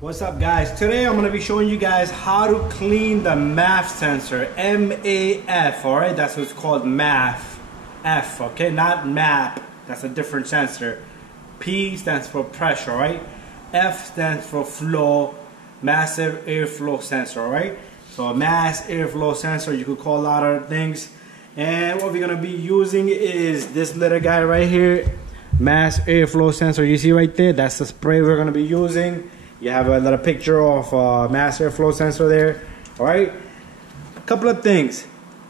What's up, guys? Today I'm going to be showing you guys how to clean the MAF sensor. M-A-F, alright? That's what it's called, MAF. F, okay? Not MAP. That's a different sensor. P stands for pressure, right? F stands for flow, massive airflow sensor, alright? So a mass airflow sensor, you could call a lot of things. And what we're going to be using is this little guy right here. Mass airflow sensor. You see right there? That's the spray we're going to be using. You have a little picture of mass airflow sensor there. Alright, a couple of things.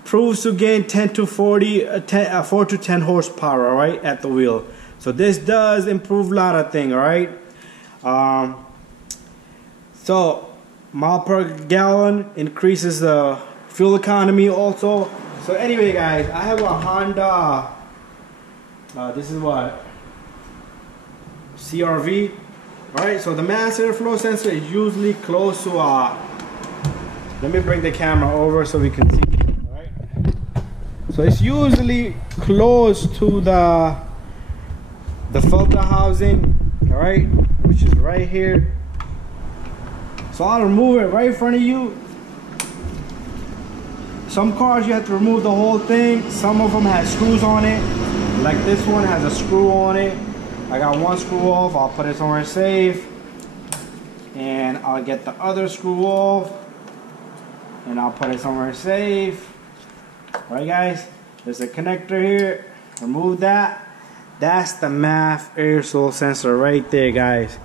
Proves to gain 4 to 10 horsepower, alright, at the wheel. So this does improve a lot of things, alright. So mile per gallon increases the fuel economy also. So anyway, guys, I have a Honda, this is what, CRV. Alright, so the mass airflow sensor is usually close to let me bring the camera over so we can see. Alright, so it's usually close to the filter housing, alright, which is right here. So I'll remove it right in front of you. Some cars you have to remove the whole thing. Some of them have screws on it, like this one has a screw on it. I got one screw off, I'll put it somewhere safe. And I'll get the other screw off. And I'll put it somewhere safe. Alright, guys, there's a connector here. Remove that. That's the MAF airflow sensor right there, guys.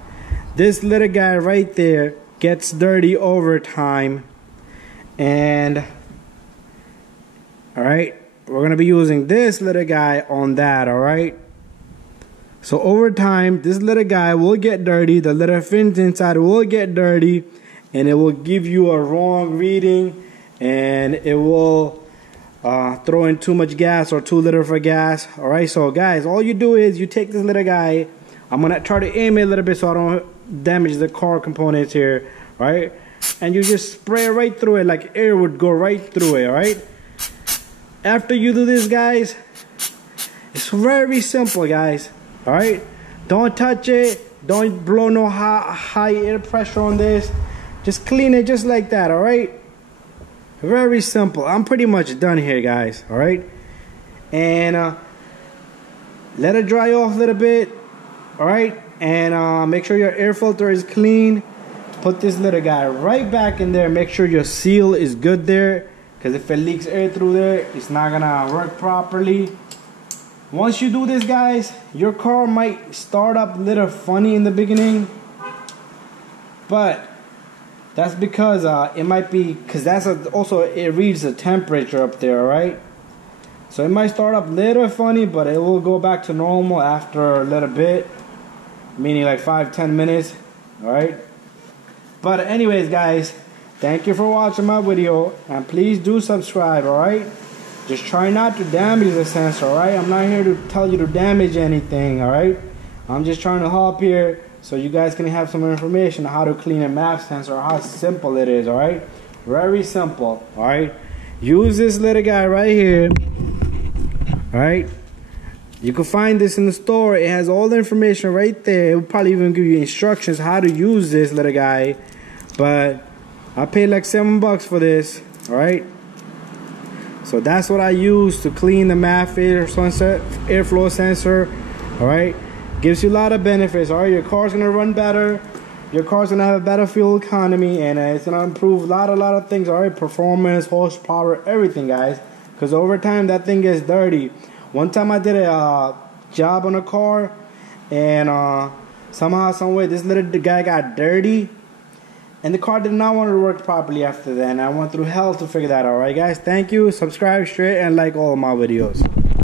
This little guy right there gets dirty over time. And, alright, we're going to be using this little guy on that, alright? So over time, this little guy will get dirty, the little fins inside will get dirty, and it will give you a wrong reading, and it will throw in too much gas or too little for gas. Alright, so guys, all you do is you take this little guy. I'm going to try to aim it a little bit so I don't damage the car components here, right? And you just spray right through it like air would go right through it, alright? After you do this, guys, it's very simple, guys. Alright, don't touch it, don't blow no high air pressure on this. Just clean it just like that, alright? Very simple. I'm pretty much done here, guys, alright? And let it dry off a little bit, alright? And make sure your air filter is clean. Put this little guy right back in there. Make sure your seal is good there, because if it leaks air through there, it's not gonna work properly. Once you do this, guys, your car might start up a little funny in the beginning, but that's because it might be, because that's also it reads the temperature up there, alright? So it might start up a little funny, but it will go back to normal after a little bit, meaning like 5-10 minutes, alright? But anyways, guys, thank you for watching my video, and please do subscribe, alright? Just try not to damage the sensor, alright? I'm not here to tell you to damage anything, alright? I'm just trying to help here so you guys can have some information on how to clean a MAF sensor, how simple it is, alright? Very simple, alright? Use this little guy right here, alright? You can find this in the store. It has all the information right there. It will probably even give you instructions how to use this little guy. But I paid like $7 for this, alright? So that's what I use to clean the MAF airflow sensor. Alright, gives you a lot of benefits. Alright, your car's gonna run better, your car's gonna have a better fuel economy, and it's gonna improve a lot of things. Alright, performance, horsepower, everything, guys. Because over time that thing gets dirty. One time I did a job on a car, and somehow, some way, this little guy got dirty. And the car did not want to work properly after that. And I went through hell to figure that out. Alright, guys? Thank you. Subscribe straight and like all of my videos.